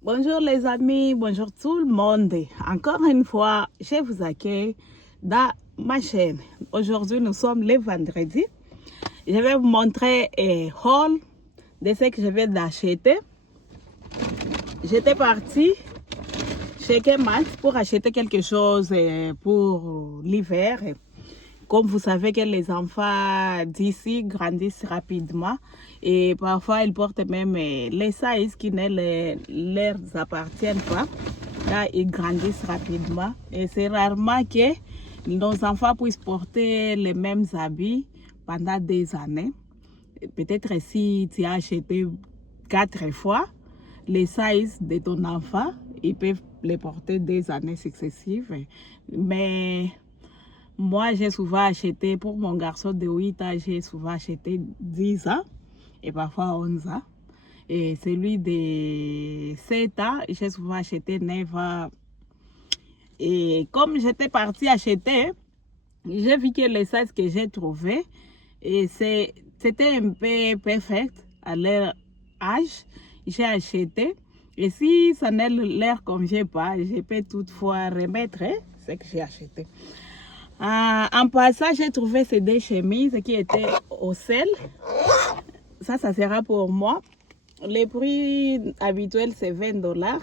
Bonjour les amis, bonjour tout le monde. Encore une fois, je vous accueille dans ma chaîne. Aujourd'hui, nous sommes le vendredi. Je vais vous montrer un haul de ce que je viens d'acheter. J'étais partie chez Kemat pour acheter quelque chose pour l'hiver. Comme vous savez que les enfants d'ici grandissent rapidement et parfois ils portent même les sizes qui ne leur appartiennent pas. Là, ils grandissent rapidement et c'est rarement que nos enfants puissent porter les mêmes habits pendant des années. Peut-être si tu as acheté 4 fois les sizes de ton enfant, ils peuvent les porter des années successives. Mais moi, j'ai souvent acheté, pour mon garçon de 8 ans, j'ai souvent acheté 10 ans et parfois 11 ans. Et celui de 7 ans, j'ai souvent acheté 9 ans. Et comme j'étais partie acheter, j'ai vu que les sizes que j'ai trouvés, c'était un peu parfait à leur âge. J'ai acheté. Et si ça ne leur convient pas, je peux toutefois remettre ce que j'ai acheté. En passant, j'ai trouvé ces deux chemises qui étaient au sel. Ça sera pour moi. Le prix habituel, c'est 20 $.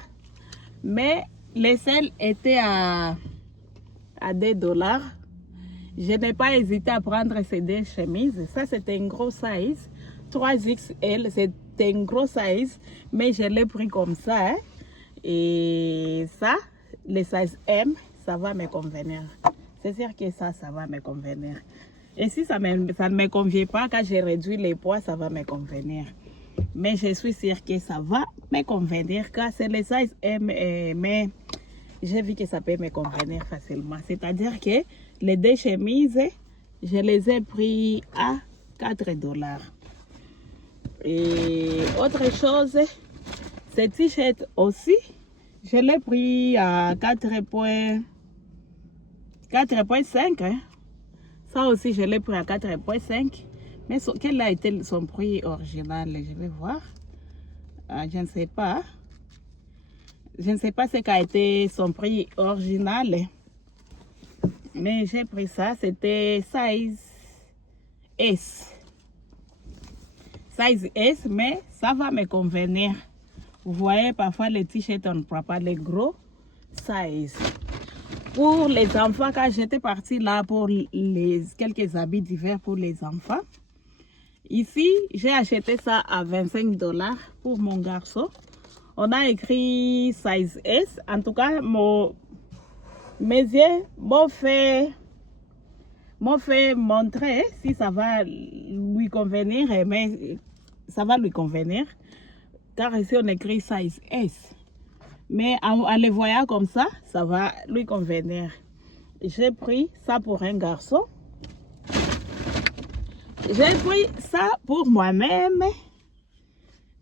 Mais le sel était à 2 $. Je n'ai pas hésité à prendre ces deux chemises. Ça, c'était un gros size. 3XL, c'est un gros size. Mais je l'ai pris comme ça. Hein. Et ça, le size M, ça va me convenir. C'est sûr que ça va me convenir. Et si ça ne me convient pas, quand j'ai réduit les poids, ça va me convenir. Mais je suis sûre que ça va me convenir, car c'est le size M, mais j'ai vu que ça peut me convenir facilement. C'est-à-dire que les deux chemises, je les ai pris à 4 $. Et autre chose, ces t-shirts aussi, je l'ai pris à 4,5. Hein. Ça aussi, je l'ai pris à 4,5. Mais quel a été son prix original? Je vais voir. Je ne sais pas. Je ne sais pas ce qu'a été son prix original. Mais j'ai pris ça. C'était size S. Size S, mais ça va me convenir. Vous voyez, parfois les t-shirts, on ne prend pas les gros size. Pour les enfants, quand j'étais partie là pour quelques habits d'hiver pour les enfants, ici, j'ai acheté ça à 25 $ pour mon garçon. On a écrit size S. En tout cas, mes yeux m'ont fait montrer si ça va lui convenir. Mais ça va lui convenir. Car ici, on écrit size S. Mais en les voyant comme ça va lui convenir. J'ai pris ça pour un garçon. J'ai pris ça pour moi-même.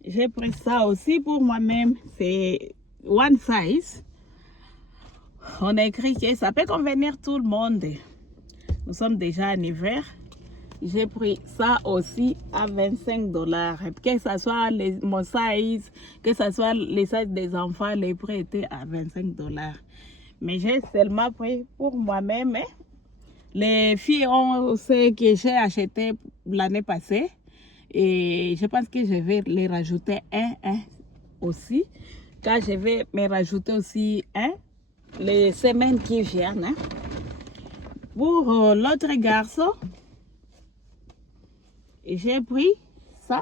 J'ai pris ça aussi pour moi-même. C'est one size. On a écrit que ça peut convenir tout le monde. Nous sommes déjà en hiver. J'ai pris ça aussi à 25 $. Que ce soit mon size, que ce soit les sizes des enfants, les prix étaient à 25 $. Mais j'ai seulement pris pour moi-même. Les filles ont ce que j'ai acheté l'année passée. Et je pense que je vais les rajouter un aussi. Car je vais me rajouter aussi un les semaines qui viennent. Hein. Pour l'autre garçon, j'ai pris ça.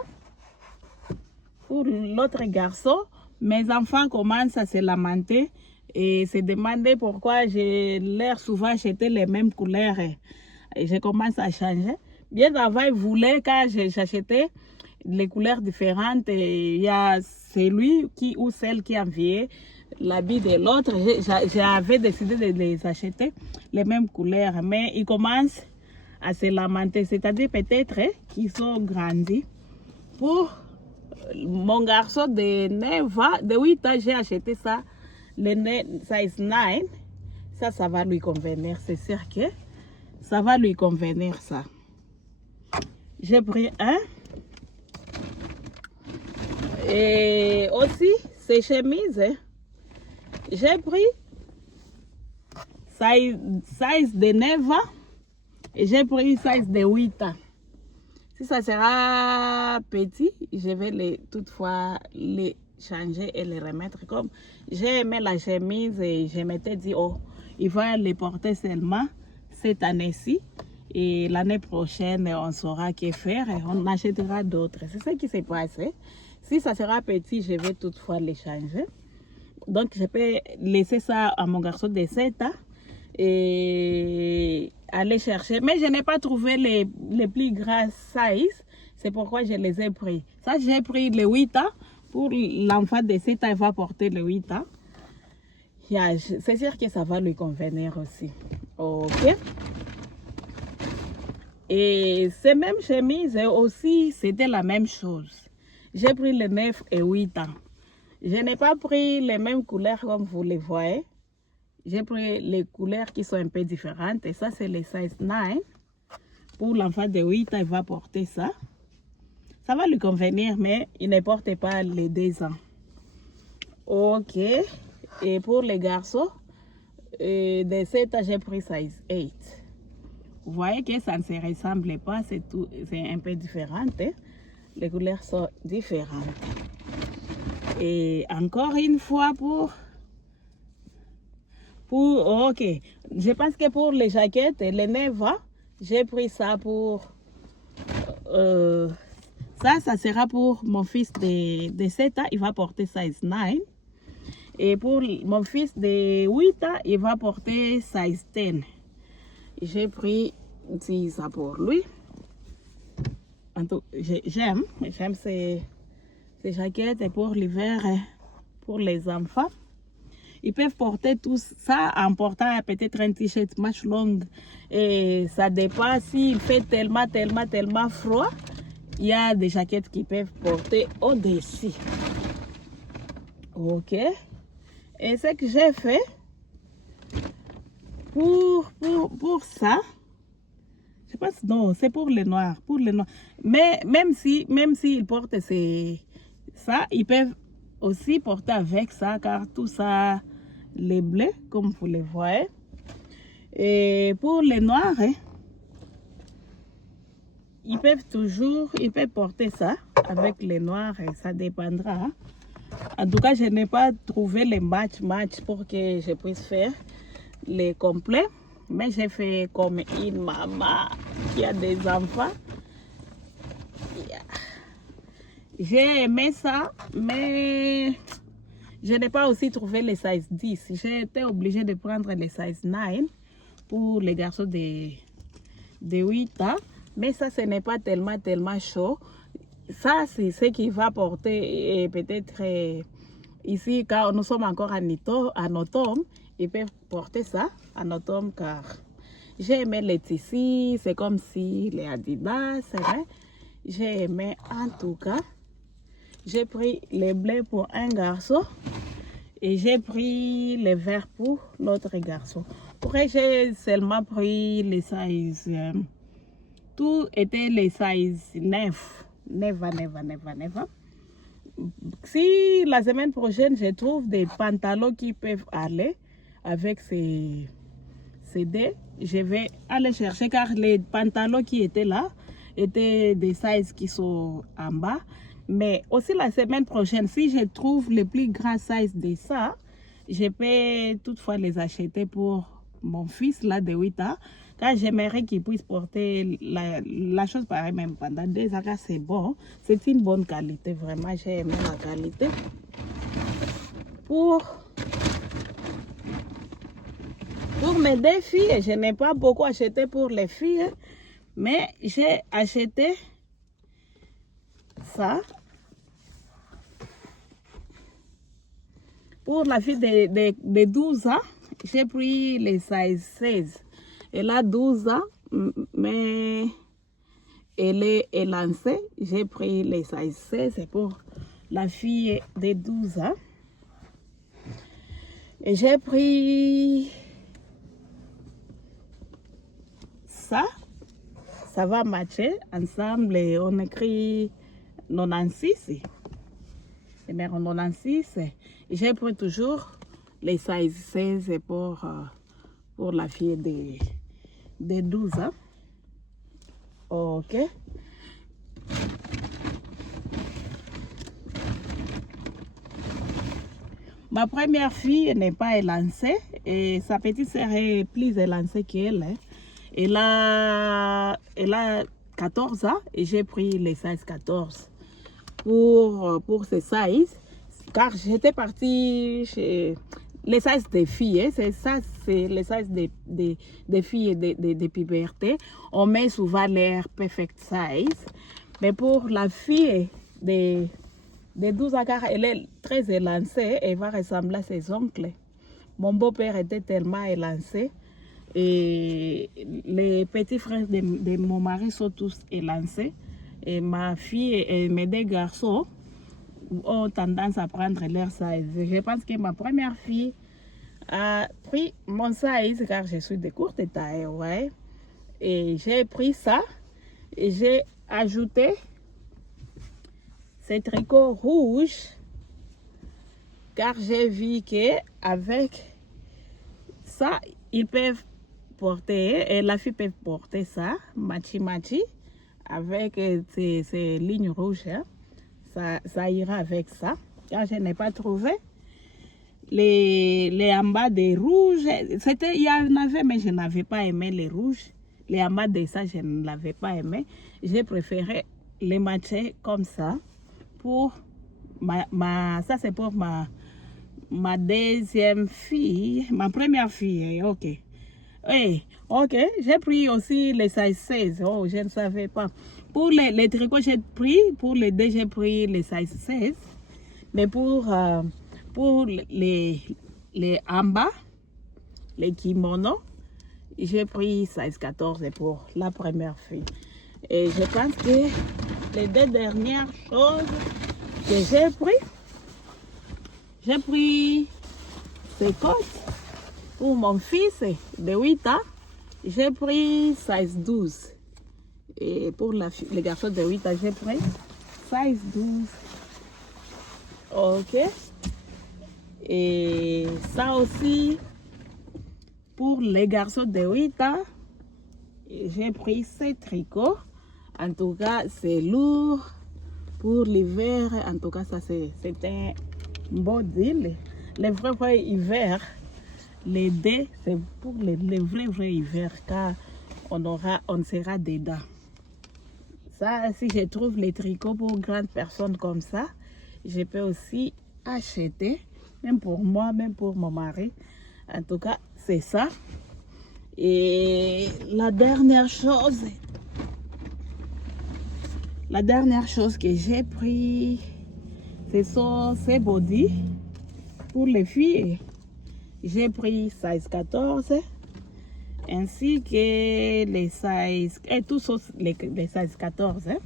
Pour l'autre garçon, mes enfants commencent à se lamenter et se demander pourquoi j'ai l'air souvent acheter les mêmes couleurs. Et je commence à changer. Bien avant, ils voulaient, quand j'achetais les couleurs différentes, il y a celui ou celle qui enviait l'habit de l'autre. J'avais décidé de les acheter les mêmes couleurs, mais ils commencent à se lamenter, c'est-à-dire peut-être qu'ils sont grandis. Pour mon garçon de 9 ans, de 8 ans, j'ai acheté ça, le size 9. Ça va lui convenir, c'est sûr que ça va lui convenir ça. J'ai pris un. Et aussi, ces chemises, j'ai pris size de 9 ans et j'ai pris size de 8 ans. Si ça sera petit, je vais toutefois les changer et les remettre. Comme j'ai aimé la chemise et je m'étais dit, oh, il va les porter seulement cette année-ci. Et l'année prochaine, on saura que faire et on achètera d'autres. C'est ce qui s'est passé. Si ça sera petit, je vais toutefois les changer. Donc, je peux laisser ça à mon garçon de 7 ans et aller chercher. Mais je n'ai pas trouvé les plus grands size. C'est pourquoi je les ai pris. Ça, j'ai pris les 8 ans. Pour l'enfant de 7 ans, il va porter les 8 ans. C'est sûr que ça va lui convenir aussi. Ok. Et ces mêmes chemises aussi, c'était la même chose. J'ai pris les 9 et 8 ans. Je n'ai pas pris les mêmes couleurs comme vous les voyez. J'ai pris les couleurs qui sont un peu différentes. Et ça, c'est les size 9. Pour l'enfant de 8 ans, il va porter ça. Ça va lui convenir, mais il ne porte pas les 2 ans. Ok. Et pour les garçons, de 7 ans, j'ai pris size 8. Vous voyez que ça ne se ressemble pas, c'est un peu différent. Hein? Les couleurs sont différentes. Et encore une fois ok, je pense que pour les jaquettes, les 9 ans, j'ai pris ça pour, ça sera pour mon fils de 7 ans, il va porter size 9. Et pour mon fils de 8 ans, il va porter size 10. J'ai pris ça pour lui. J'aime ces jaquettes pour l'hiver, pour les enfants. Ils peuvent porter tout ça en portant peut-être un t-shirt manche longue. Et ça dépend s'il fait tellement froid. Il y a des jaquettes qui peuvent porter au-dessus. Ok. Et ce que j'ai fait pour ça, je pense non, c'est pour les noirs, Mais même s'ils portent ça, ils peuvent aussi porter avec ça, car tout ça, les bleus, comme vous les voyez. Et pour les noirs, hein, ils peuvent porter ça avec les noirs, et ça dépendra. Hein. En tout cas, je n'ai pas trouvé les match pour que je puisse faire les complets. Mais j'ai fait comme une maman qui a des enfants. J'ai aimé ça, mais je n'ai pas aussi trouvé les size 10. J'ai été obligée de prendre les size 9 pour les garçons de 8 ans. Mais ça, ce n'est pas tellement chaud. Ça, c'est ce qui va porter peut-être ici, car nous sommes encore en automne. Ils peuvent porter ça en automne, car j'ai aimé les tissus. C'est comme si les Adidas, c'est vrai. J'ai aimé en tout cas. J'ai pris les bleus pour un garçon et j'ai pris les verts pour l'autre garçon. Après, j'ai seulement pris les sizes. Tout était les sizes 9. 9 ans. Si la semaine prochaine, je trouve des pantalons qui peuvent aller avec ces dés, je vais aller chercher, car les pantalons qui étaient là étaient des sizes qui sont en bas. Mais aussi la semaine prochaine, si je trouve les plus grands sizes de ça, je peux toutefois les acheter pour mon fils là de 8 ans. Car j'aimerais qu'il puisse porter la chose pareille même pendant 2 ans. C'est bon, c'est une bonne qualité, vraiment j'ai aimé la qualité. Pour mes 2 filles, je n'ai pas beaucoup acheté pour les filles, mais j'ai acheté ça. Pour la fille de 12 ans, j'ai pris les size 16. Elle a 12 ans, mais elle est élancée. J'ai pris les size 16. C'est pour la fille de 12 ans. Et j'ai pris ça. Ça va matcher ensemble et on écrit 96. numéro 96. J'ai pris toujours les size 16 pour la fille de 12 ans. Ok. Ma première fille n'est pas élancée et sa petite sœur est plus élancée qu'elle. Hein. Elle a 14 ans et j'ai pris les size 14 pour ces sizes car j'étais partie chez les sizes des filles. Hein. C'est ça, c'est les sizes des filles et de puberté. On met souvent leur perfect size. Mais pour la fille de 12 ans, car elle est très élancée, elle va ressembler à ses oncles. Mon beau-père était tellement élancé et les petits frères de mon mari sont tous élancés. Et ma fille et mes deux garçons ont tendance à prendre leur size. Je pense que ma première fille a pris mon size car je suis de courte taille, ouais. Et j'ai pris ça et j'ai ajouté ces tricots rouges car j'ai vu que avec ça ils peuvent porter et la fille peut porter ça machi avec ces lignes rouges, hein. Ça ira avec ça car je n'ai pas trouvé les en bas des rouges. C'était, il y en avait mais je n'avais pas aimé les rouges. Les en bas de ça je ne l'avais pas aimé. J'ai préféré les matcher comme ça. Pour ça c'est pour ma deuxième fille, ma première fille, ok. Oui, ok, j'ai pris aussi les size 16, oh, je ne savais pas. Pour les tricots, j'ai pris, pour les deux, j'ai pris les size 16. Mais pour les en bas, les kimonos, j'ai pris size 14 pour la première fille. Et je pense que les deux dernières choses que j'ai pris ces côtes pour mon fils de 8 ans. J'ai pris size 12. Et pour les garçons de 8 ans, j'ai pris size 12. Ok. Et ça aussi, pour les garçons de 8 ans, j'ai pris ces tricots. En tout cas, c'est lourd pour l'hiver. En tout cas, ça c'est un bon deal. Les vrais hiver, les dés, c'est pour les vrais hiver car on sera dedans. Ça, si je trouve les tricots pour grandes personnes comme ça, je peux aussi acheter, même pour moi, même pour mon mari. En tout cas, c'est ça. Et la dernière chose que j'ai pris, ce sont ces bodys pour les filles. J'ai pris size 14 ainsi que les size, et tous les size 14. Hein.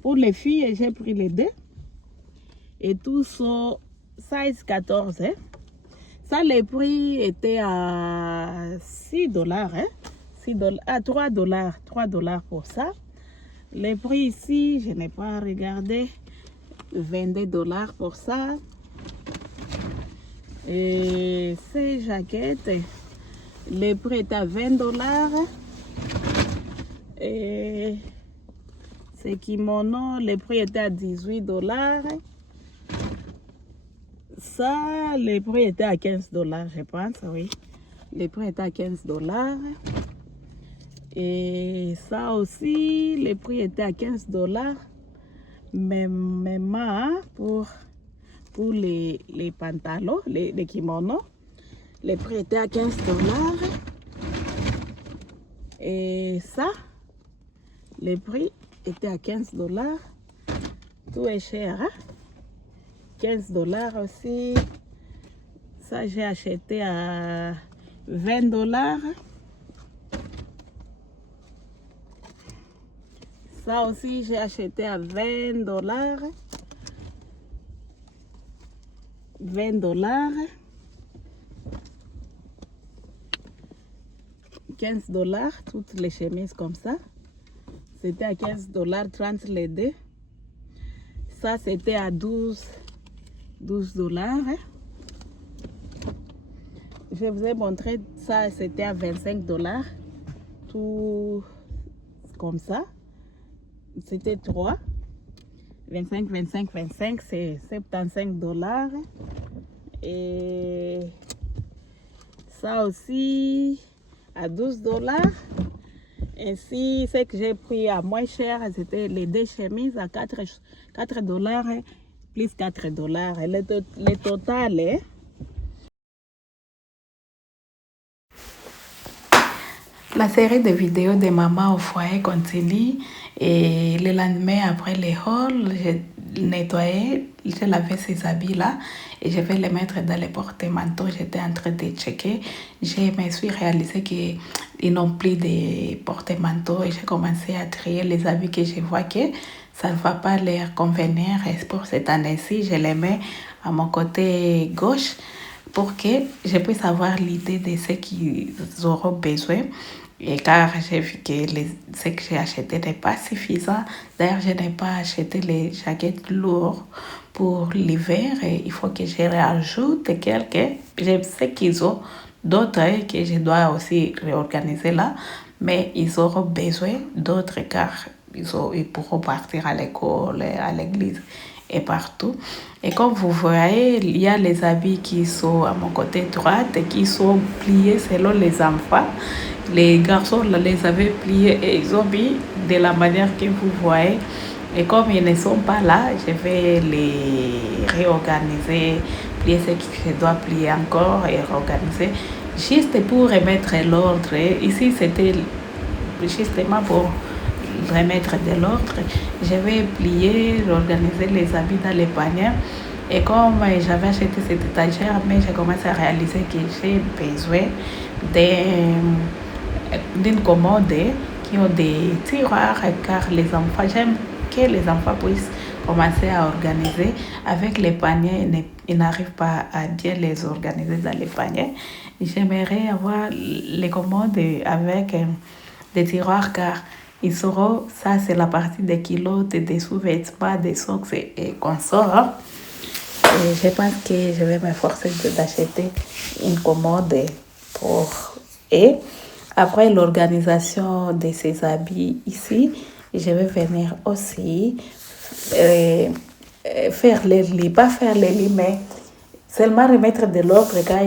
Pour les filles, j'ai pris les deux et tous sont size 14. Hein. Ça, les prix étaient à 6 dollars, hein? 6 à 3 dollars, 3 dollars pour ça. Les prix ici, je n'ai pas regardé, 22 dollars pour ça. Et ces jaquettes, les prix étaient à 20 dollars. Et ces kimonos, les prix étaient à 18 dollars. Ça, les prix étaient à 15 dollars, je pense, oui. Les prix étaient à 15 dollars. Et ça aussi, les prix étaient à 15 dollars. Même pour les pantalons, les kimonos, les prix étaient à 15 dollars. Et ça, les prix étaient à 15 dollars. Tout est cher, hein? 15 dollars aussi. Ça, j'ai acheté à 20 dollars. Ça aussi, j'ai acheté à 20 dollars. 20 dollars. 15 dollars, toutes les chemises comme ça. C'était à 15 dollars, 30 les deux. Ça, c'était à 12 $12. Je vous ai montré ça, c'était à $25. Tout comme ça. C'était 3. 25, 25, 25, c'est $75. Et ça aussi à $12. Ainsi, ce que j'ai pris à moins cher, c'était les 2 chemises à $4 plus $4. Et le total est... La série de vidéos de maman au foyer continue et le lendemain après les hauls, j'ai nettoyé, j'ai lavé ces habits-là et je vais les mettre dans les porte-manteaux. J'étais en train de checker. Je me suis réalisé qu'ils n'ont plus de porte-manteaux et j'ai commencé à trier les habits que je vois que ça ne va pas leur convenir. Et pour cette année-ci, je les mets à mon côté gauche pour que je puisse avoir l'idée de ce qu'ils auront besoin. Et car j'ai vu que ce que j'ai acheté n'est pas suffisant. D'ailleurs, je n'ai pas acheté les jaquettes lourdes pour l'hiver. Et il faut que je rajoute quelques. Je sais qu'ils ont d'autres que je dois aussi réorganiser là. Mais ils auront besoin d'autres car ils pourront partir à l'école, à l'église et partout. Et comme vous voyez, il y a les habits qui sont à mon côté droit et qui sont pliés selon les enfants. Les garçons les avaient pliés et ils ont mis de la manière que vous voyez. Et comme ils ne sont pas là, je vais les réorganiser, plier ce que je dois plier encore et réorganiser. Juste pour remettre l'ordre. Ici, c'était justement pour remettre de l'ordre. Je vais plier, organiser les habits dans les paniers. Et comme j'avais acheté cette étagère, mais j'ai commencé à réaliser que j'ai besoin d'une commode qui ont des tiroirs car les enfants, j'aime que les enfants puissent commencer à organiser avec les paniers. Ils n'arrivent pas à bien les organiser dans les paniers. J'aimerais avoir les commodes avec des tiroirs car ils sauront, ça c'est la partie des kilos, des sous-vêtements, des socks et consorts. Et je pense que je vais m'efforcer d'acheter une commode pour eux. Après l'organisation de ces habits ici, je vais venir aussi faire les lits, pas faire les lits, mais seulement remettre de l'ordre car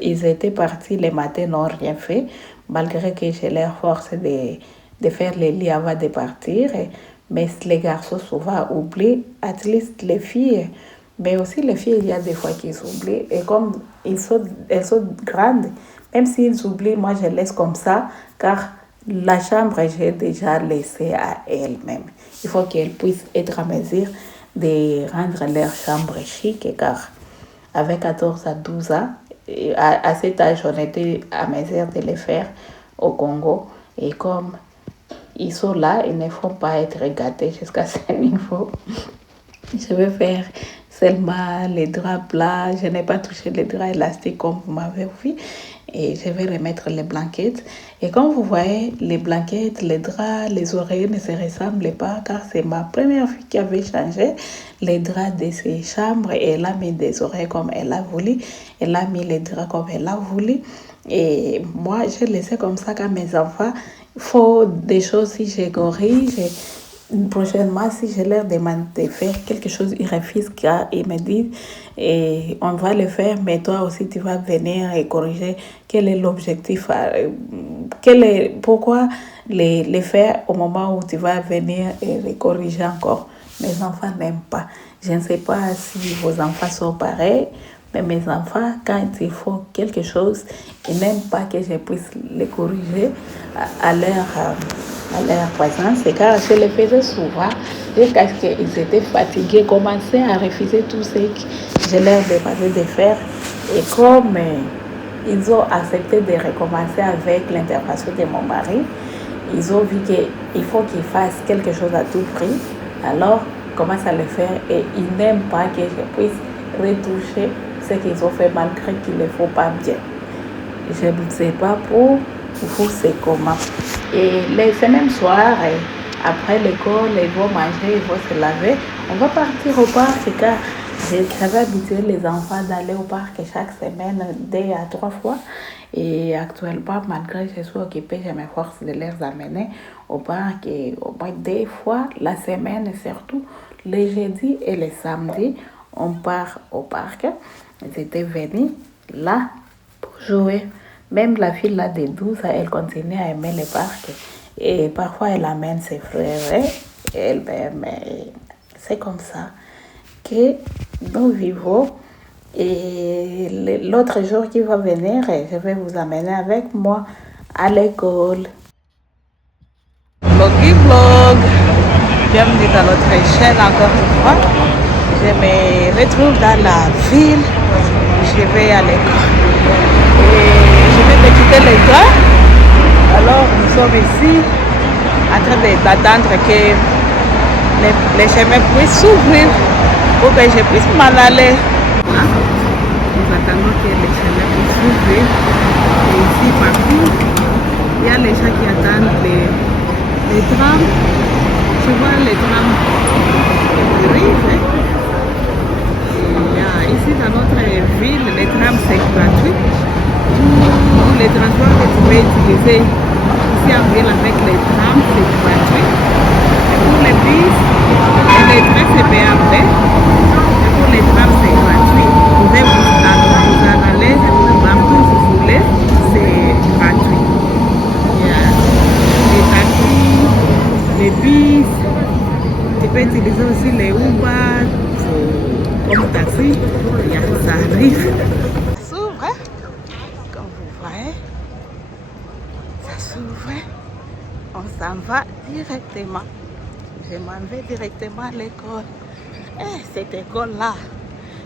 ils étaient partis le matin, n'ont rien fait, malgré que je leur force de faire les lits avant de partir. Mais les garçons souvent oublient, at least les filles. Mais aussi les filles, il y a des fois qu'ils oublient. Et comme elles sont grandes, même s'ils oublient, moi je laisse comme ça, car la chambre, j'ai déjà laissé à elles-mêmes. Il faut qu'elles puissent être à mesure de rendre leur chambre chic, car avec 14 à 12 ans, à cet âge, on était à mesure de les faire au Congo. Et comme ils sont là, ils ne font pas être gâtés jusqu'à ce niveau. Je vais faire seulement les draps plats. Je n'ai pas touché les draps élastiques comme vous m'avez vu. Et je vais remettre les blanquettes. Et comme vous voyez, les blanquettes, les draps, les oreillers ne se ressemblent pas car c'est ma première fille qui avait changé les draps de ses chambres et elle a mis des oreilles comme elle a voulu. Elle a mis les draps comme elle a voulu. Et moi, je laissé comme ça car mes enfants, il faut des choses si j'ai corrige. Prochainement, si je leur demande de faire quelque chose, ils refusent car ils me disent et on va le faire, mais toi aussi tu vas venir et corriger. Quel est l'objectif? Pourquoi les faire au moment où tu vas venir et les corriger encore? Mes enfants n'aiment pas. Je ne sais pas si vos enfants sont pareils, mais mes enfants, quand il faut quelque chose, ils n'aiment pas que je puisse les corriger à leur présence. Et car je les faisais souvent, jusqu'à ce qu'ils étaient fatigués, commençaient à refuser tout ce que je leur demandais de faire. Et comme ils ont accepté de recommencer avec l'intervention de mon mari, ils ont vu qu'il faut qu'ils fassent quelque chose à tout prix. Alors, ils commencent à le faire et ils n'aiment pas que je puisse retoucher ce qu'ils ont fait malgré qu'il ne faut pas bien. Je ne sais pas pour vous c'est comment. Et ce même soir, après l'école, ils vont manger, ils vont se laver. On va partir au parc car J'avais habitué les enfants d'aller au parc chaque semaine 2 à 3 fois. Et actuellement, malgré que je suis occupée, je m'efforce de les amener au parc au moins 2 fois la semaine, et surtout les jeudis et les samedis, on part au parc. J'étais venue là pour jouer. Même la fille là de 12, elle continue à aimer le parc. Et parfois, elle amène ses frères et elle-même. C'est comme ça que nous vivons. Et l'autre jour qui va venir, je vais vous amener avec moi à l'école. Vloggy vlog, bienvenue dans notre chaîne encore une fois. Je me retrouve dans la ville, je vais à l'école. Et je vais de quitter l'école. Alors nous sommes ici en train d'attendre que les chemins puissent s'ouvrir pour que je puisse m'en aller. Nous attendons que les chemins puissent s'ouvrir. Et ici, partout, il y a les gens qui attendent les trams. Tu vois les trams qui arrivent. Ici, dans notre ville, les trams, c'est gratuit. Tous les transports que tu peux utiliser ici en ville avec les trams, c'est gratuit. Et pour les bus et les trains, c'est payé après. Et pour les trams, c'est gratuit. Vous pouvez vous en aller partout où vous voulez, c'est gratuit. Les taxis, les bus, tu peux utiliser aussi les Uber comme taxi. Ça arrive. Ça s'ouvre, hein? Comme vous voyez, ça s'ouvre. On s'en va directement. Je m'en vais directement à l'école. Et cette école-là,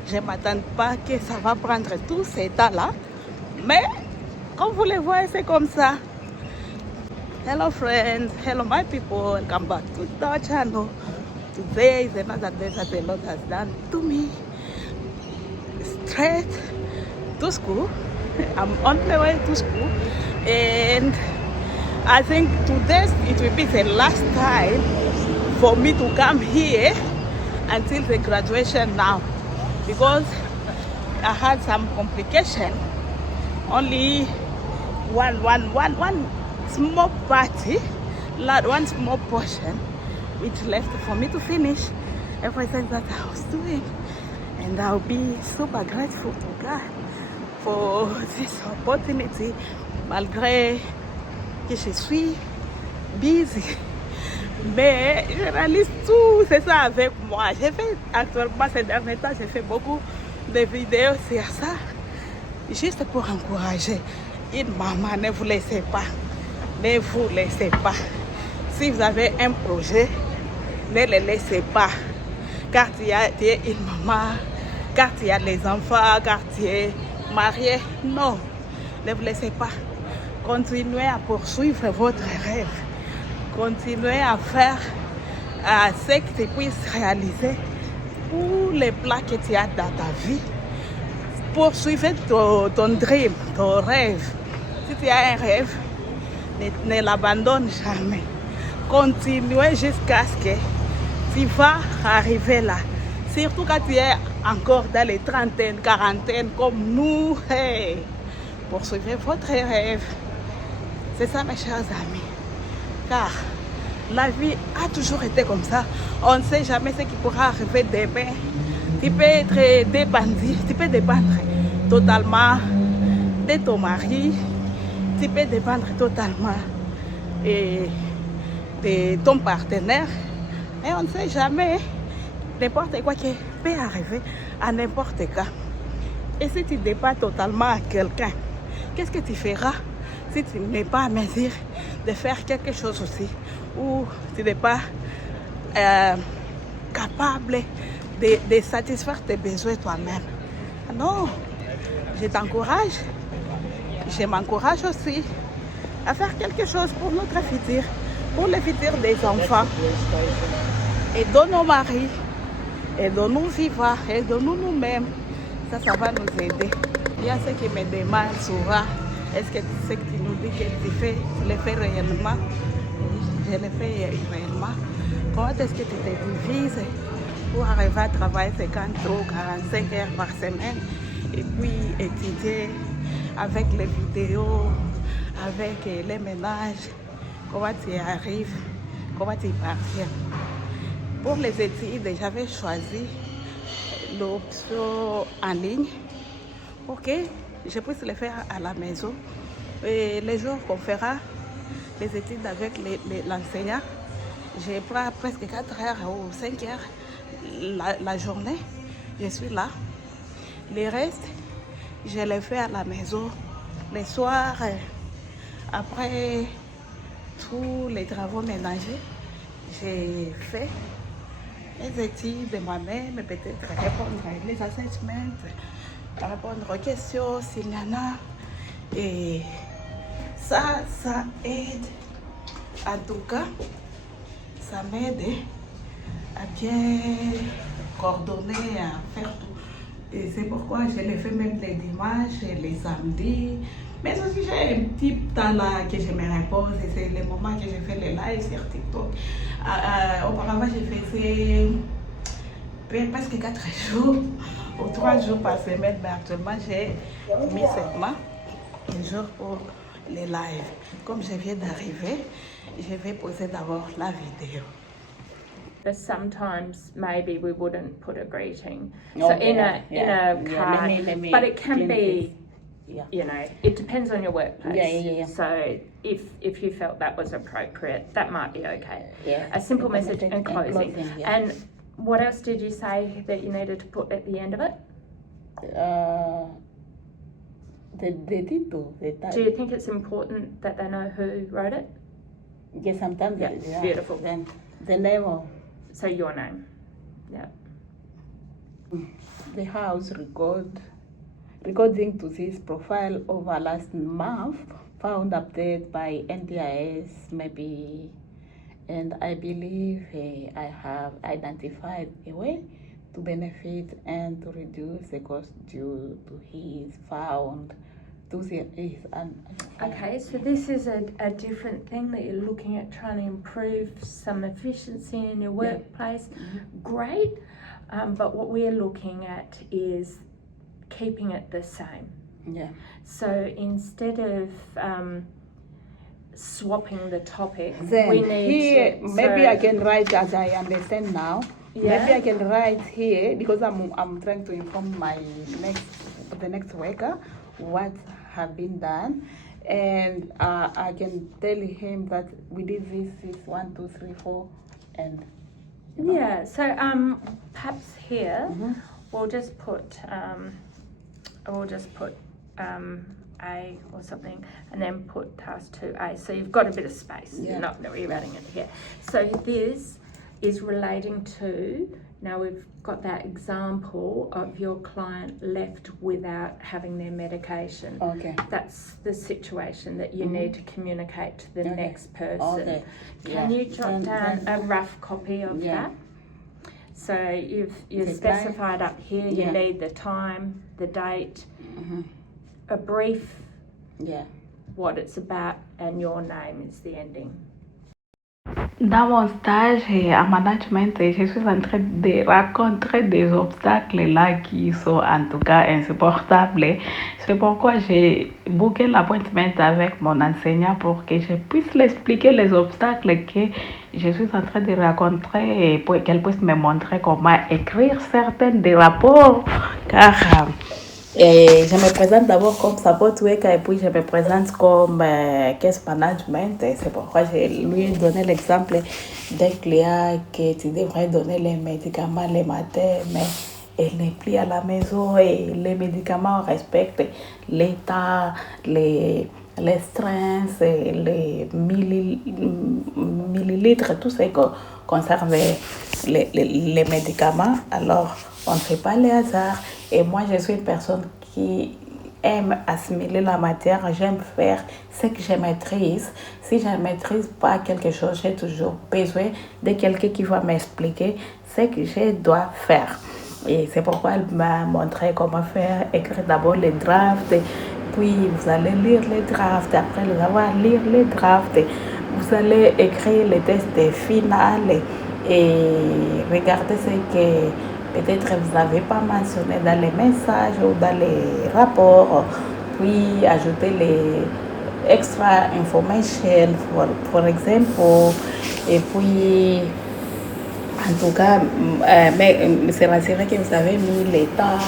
je ne m'attends pas que ça va prendre tout ce temps-là. Mais, comme vous le voyez, c'est comme ça. Hello friends, hello my people, welcome back to our channel. Today is another day that the Lord has done to me. Straight to school. I'm on my way to school. And I think today it will be the last time for me to come here until the graduation now, because I had some complication. Only one small party, one small portion, which left for me to finish everything that I was doing. And I'll be super grateful to God for this opportunity, malgré que je suis busy. Mais je réalise tout, c'est ça avec moi. J'ai fait actuellement ces derniers temps, j'ai fait beaucoup de vidéos sur ça, juste pour encourager une maman. Ne vous laissez pas, ne vous laissez pas. Si vous avez un projet, ne le laissez pas. Car tu es une maman, car tu as les enfants, car tu es marié. Non, ne vous laissez pas. Continuez à poursuivre votre rêve. Continuez à faire ce que tu puisses réaliser pour les plans que tu as dans ta vie. Poursuivez ton dream, ton rêve. Si tu as un rêve, ne l'abandonne jamais. Continuez jusqu'à ce que tu vas arriver là. Surtout quand tu es encore dans les trentaines, quarantaines comme nous. Hey, poursuivez votre rêve. C'est ça, mes chers amis. Car la vie a toujours été comme ça. On ne sait jamais ce qui pourra arriver demain. Tu peux être dépendant, tu peux dépendre totalement de ton mari. Tu peux dépendre totalement de ton partenaire. Et on ne sait jamais n'importe quoi qui peut arriver à n'importe quand. Et si tu dépends totalement à quelqu'un, qu'est-ce que tu feras si tu n'es pas à mesure de faire quelque chose aussi, ou tu n'es pas capable de satisfaire tes besoins toi-même? Non, je t'encourage, je m'encourage aussi à faire quelque chose pour notre futur, pour le futur des enfants, et de nos maris, et de nos vivants, et de nous-mêmes. Ça va nous aider. Il y a ceux qui me demandent souvent, est-ce que ce que tu nous dis que tu fais, tu le fais réellement? Oui, je le fais réellement. Comment est-ce que tu te divises pour arriver à travailler 50 ou 45 heures par semaine et puis étudier avec les vidéos, avec les ménages, comment tu y arrives, comment tu y parviens. Pour les études, j'avais choisi l'option en ligne pour que je puisse le faire à la maison. Et les jours qu'on fera les études avec l'enseignant, je prends presque 4 heures ou 5 heures la journée, je suis là. Le reste, je le fais à la maison. Le soir, après tous les travaux ménagers, j'ai fait les études de moi-même, peut-être répondre à les assessments, répondre aux questions s'il y en a. Et ça aide. En tout cas, ça m'aide à bien coordonner, à faire tout. Et c'est pourquoi je le fais même les dimanches, les samedis. Mais aussi j'ai un petit temps là que je me repose et c'est le moment que je fais les lives sur TikTok. Auparavant, je faisais presque 4 jours ou 3 jours par semaine, mais actuellement j'ai mis seulement un jour pour les lives. Comme je viens d'arriver, je vais poser d'abord la vidéo. But sometimes maybe we wouldn't put a greeting. Okay, So in a card, let me but it can be, yeah. you know, it depends on your workplace. Yeah. So if you felt that was appropriate, that might be okay. Yeah. A simple message and closing. Yeah. And what else did you say that you needed to put at the end of it? The title. Do you think it's important that they know who wrote it? Yes, sometimes. Yeah, beautiful. Then the name of So your name. Yeah. the house recording to this profile over last month found updated by NDIS maybe, and I believe I have identified a way to benefit and to reduce the cost due to his found to his Okay, so this is a different thing that you're looking at, trying to improve some efficiency in your workplace. Great, but what we're looking at is keeping it the same. Yeah. So instead of swapping the topics, Then we need here, to, maybe I can write as I understand now. Yeah. Maybe I can write here because I'm trying to inform the next worker what have been done, and I can tell him that we did this 1, 2, 3, 4, and Yeah. So perhaps here we'll just put A or something, and then put task 2A. So you've got a bit of space. Yeah. You're not rewriting it here. So this is relating to, now we've got that example of your client left without having their medication. Okay. That's the situation that you need to communicate to the next person. Okay. Can you jot down a rough copy of that? So you've specified up here, you need the time, the date, a brief, what it's about, and your name is the ending. Dans mon stage à management, je suis en train de rencontrer des obstacles là qui sont en tout cas insupportables. C'est pourquoi j'ai booké l'appointment avec mon enseignant pour que je puisse lui expliquer les obstacles que je suis en train de rencontrer et pour qu'elle puisse me montrer comment écrire certains des rapports. Car je me présente d'abord comme support worker et puis je me présente comme case management. C'est pourquoi je lui ai donné l'exemple d'un client que tu devrais donner les médicaments le matin, mais elle n'est plus à la maison et les médicaments respectent l'état, les strengths, les millilitres, tout ce qui concerne les médicaments. Alors, on ne fait pas les hasards. Et moi, je suis une personne qui aime assimiler la matière. J'aime faire ce que je maîtrise. Si je ne maîtrise pas quelque chose, j'ai toujours besoin de quelqu'un qui va m'expliquer ce que je dois faire. Et c'est pourquoi elle m'a montré comment faire, écrire d'abord les drafts, puis vous allez lire les drafts. Après avoir lire les drafts, vous allez écrire les tests finaux. et regardez ce que peut-être vous n'avez pas mentionné dans les messages ou dans les rapports, puis ajouter les extra information, for example, et puis en tout cas, c'est rassuré que vous avez mis l'état,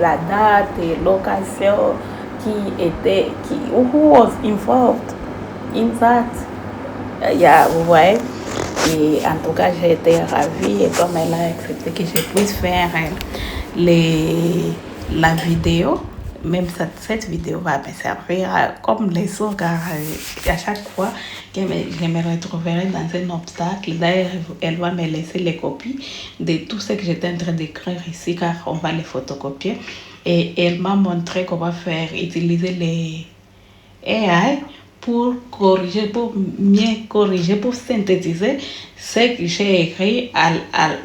la date et l'occasion who was involved in that. Vous voyez. Et en tout cas, j'ai été ravie et comme elle a accepté que je puisse faire la vidéo, même cette vidéo va me servir comme leçon car à chaque fois que je me retrouverai dans un obstacle, d'ailleurs, elle va me laisser les copies de tout ce que j'étais en train d'écrire ici car on va les photocopier. Et elle m'a montré comment faire, utiliser les AI pour corriger, pour mieux corriger, pour synthétiser ce que j'ai écrit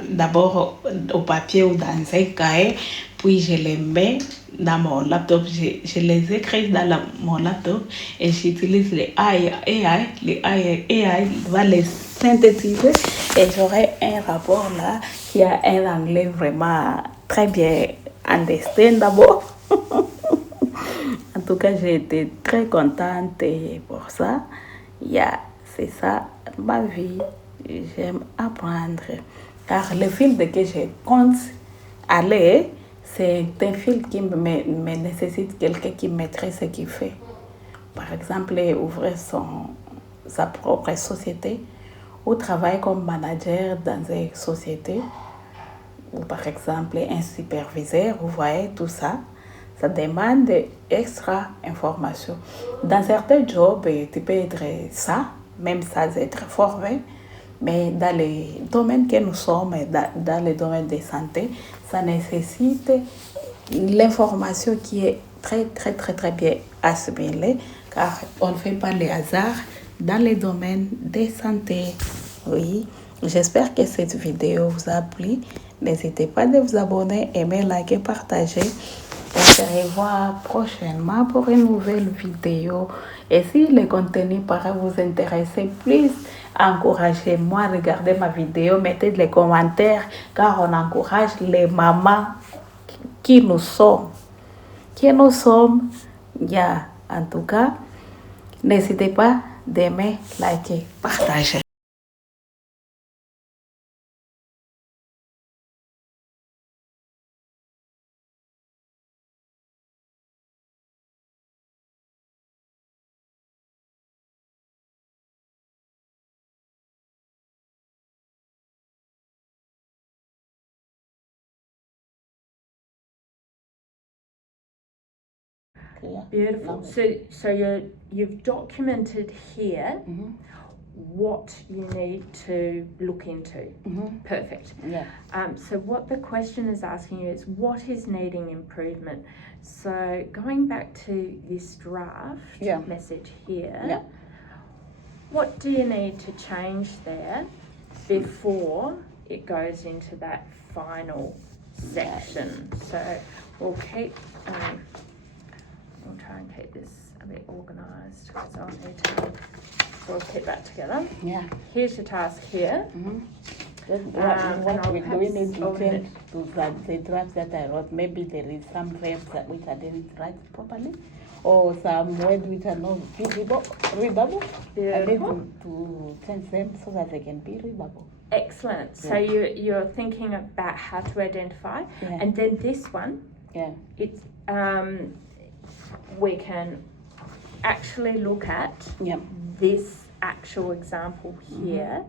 d'abord au papier ou dans un cahier, puis je les mets dans mon laptop. Je les écris dans mon laptop et j'utilise les AI. Les AI va les synthétiser et j'aurai un rapport là qui a un anglais vraiment très bien understandable. En tout cas, j'ai été très contente pour ça. C'est ça ma vie. J'aime apprendre. Car le field que je compte aller, c'est un field qui me nécessite quelqu'un qui maîtrise ce qu'il fait. Par exemple, ouvrir sa propre société ou travailler comme manager dans une société. Ou par exemple, un superviseur, vous voyez tout ça. Ça demande extra information. Dans certains jobs, tu peux être ça, même sans être formé, mais dans les domaines que nous sommes, dans le domaine de santé, ça nécessite l'information qui est très, très, très, très bien assimilée, car on ne fait pas les hasards dans les domaines de santé. Oui, j'espère que cette vidéo vous a plu. N'hésitez pas à vous abonner, aimer, liker, partager. On se revoit prochainement pour une nouvelle vidéo. Et si le contenu paraît vous intéresser, plus encouragez-moi à regarder ma vidéo. Mettez des commentaires car on encourage les mamans qui nous sommes. En tout cas, n'hésitez pas d'aimer, liker, partager. Beautiful. So you've documented here what you need to look into. Perfect. Yeah. So what the question is asking you is what is needing improvement. So going back to this draft message here, what do you need to change there before it goes into that final section? So we'll keep. We'll try and keep this a bit organised because I'll need to. We'll keep that together. Yeah. Here's your task here. What we need to change to the draft that I wrote? Maybe there is some verbs which I didn't write properly, or some words which are not readable. I need to change them so that they can be readable. Excellent. So you're thinking about how to identify, and then this one. Yeah. It's we can actually look at this actual example here,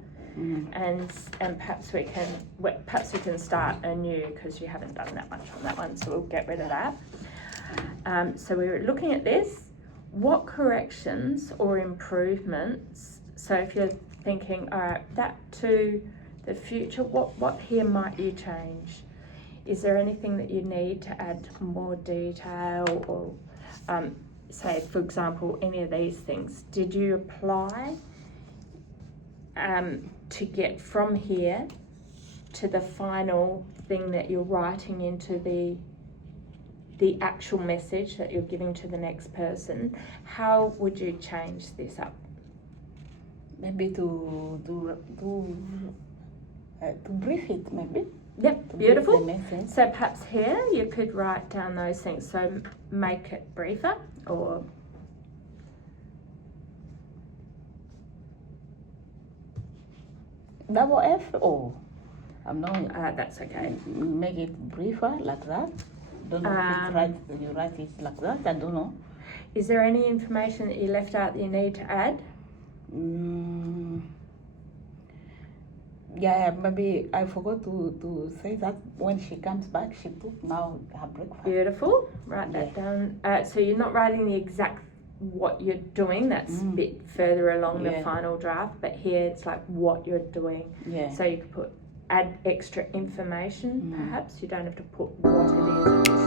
and perhaps we can start anew because you haven't done that much on that one, so we'll get rid of that. So we were looking at this. What corrections or improvements? So if you're thinking, all right, that to the future, what here might you change? Is there anything that you need to add more detail or say, for example, any of these things? Did you apply to get from here to the final thing that you're writing into the actual message that you're giving to the next person? How would you change this up? Maybe to to brief it maybe. Yep, To beautiful. brief the message. So perhaps here you could write down those things. So make it briefer, or Double F or I'm not. that's okay. Make it briefer like that. Don't know if you write it like that. I don't know. Is there any information that you left out that you need to add? Yeah, maybe I forgot to say that when she comes back, she took now her breakfast. Beautiful. Write that down. So you're not writing the exact what you're doing. That's a bit further along the final draft. But here it's like what you're doing. Yeah. So you could add extra information. Perhaps you don't have to put what it is.